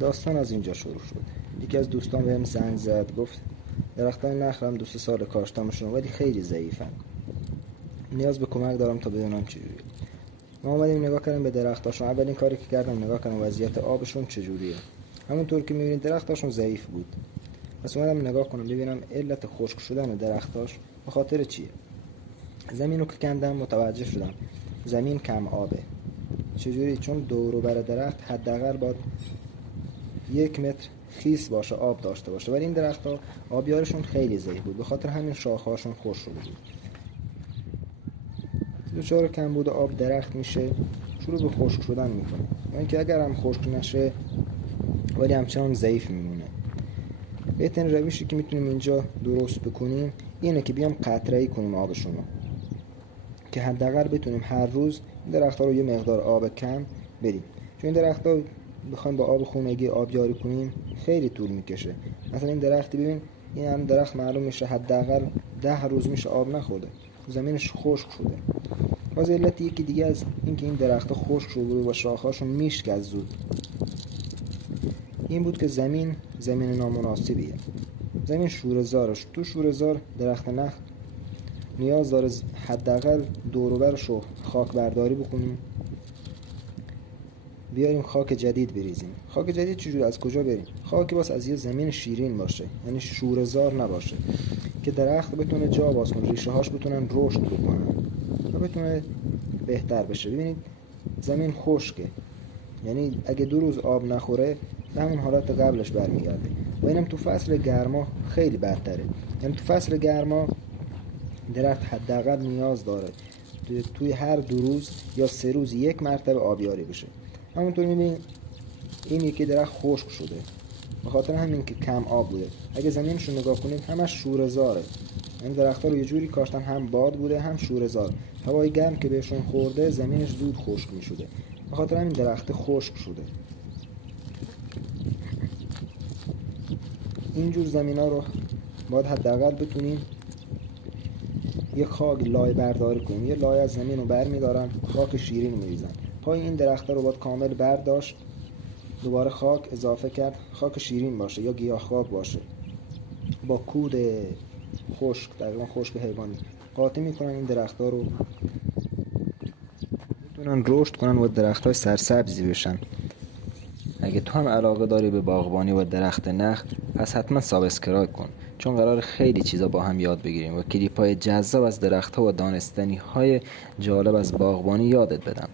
داستان از اینجا شروع شد. یکی از دوستان بهم زنگ زد، گفت درختای نخلم 2 سال کاشتمشون ولی خیلی ضعیفن. نیاز به کمک دارم تا بدونم چجوریه. ما اومدیم نگاه کردیم به درختاشون. اولین کاری که کردم نگاه کردم وضعیت آبشون چجوریه. همونطور که می‌بینید درختاشون ضعیف بود. پس اومدم نگاه کنم ببینم علت خشک شدن درختاش به خاطر چیه. زمین رو که کندم متوجه شدم زمین کم آبه. چجوری؟ چون دور و بر درخت حداقل باید 1 متر خیس باشه، آب داشته باشه، ولی این درخت‌ها آبیارشون خیلی ضعیف بود، به خاطر همین شاخه‌هاشون خشک شده بود. دچار کمبود آب درخت میشه، شروع به خشک شدن میکنه. یعنی که اگر هم خشک نشه ولی همچنان ضعیف میمونه. بهترین روشی که میتونیم اینجا درست بکنیم اینه که بیام قطره‌ای کنیم آبشون رو، که حداقل بتونیم هر روز درخت‌ها رو یه مقدار آب کم بدیم. چون این درخت‌ها بخوایم با آب خونگی آبیاری کنیم خیلی طول میکشه. مثلا این درختی ببین، این هم درخت معلوم میشه حداقل 10 روز میشه آب نخورده، زمینش خشک شده. باز علت یکی دیگه از این که این درخت‌ها خشک شده و شاخه‌هاشون میشکه زود این بود که زمین نامناسبیه. زمین شوره‌زارش، تو شوره‌زار درخت نخل نیاز داره حداقل دور و برش رو خاک برداری بکنیم، بیاریم خاک جدید بریزیم. خاک جدید چجوری؟ از کجا بریم؟ خاکی باز از یه زمین شیرین باشه، یعنی شوره‌زار نباشه، که درخت بتونه جا باز کنه، ریشه هاش بتونن رشد بکنن و بتونه بهتر بشه. ببینید زمین خشکه، یعنی اگه 2 روز آب نخوره به همون حالت قبلش برمیگرده. و اینم تو فصل گرما خیلی بدتره. یعنی تو فصل گرما درخت حداقل نیاز داره توی هر 2 روز یا 3 روز 1 مرتبه آبیاری بشه. همونطور می‌بینید این یکی درخت خشک شده به خاطر همین که کم آب بوده. اگه زمینش رو نگاه کنید همش شوره‌زاره. این درخت‌ها رو یه جوری کاشتن، هم باد بوده هم شوره‌زار. هوای گرم که بهشون خورده زمینش زود خشک می‌شده، به خاطر همین درخت خشک شده. اینجور زمینا رو باید حداقل بتونیم یه خاک لایه برداری کنیم. یه لایه از زمین رو برمی‌دارن، خاک شیرین می‌ریزن. پای این درخت‌ها رو باید کامل برداشت، دوباره خاک اضافه کرد، خاک شیرین باشه یا گیاهخوار باشه، با کود خشک، دقیقاً خشک حیوانی قاطی می‌کنن. این درخت‌ها رو می‌تونن رشد کنن و درخت‌های سرسبزی بشن. اگه تو هم علاقه داری به باغبانی و درخت نخل، پس حتما سابسکرایب کن، چون قرار خیلی چیزا با هم یاد بگیریم و کلیپ‌های جذاب از درخت‌ها و دانستنی‌های جالب از باغبانی یادت بدم.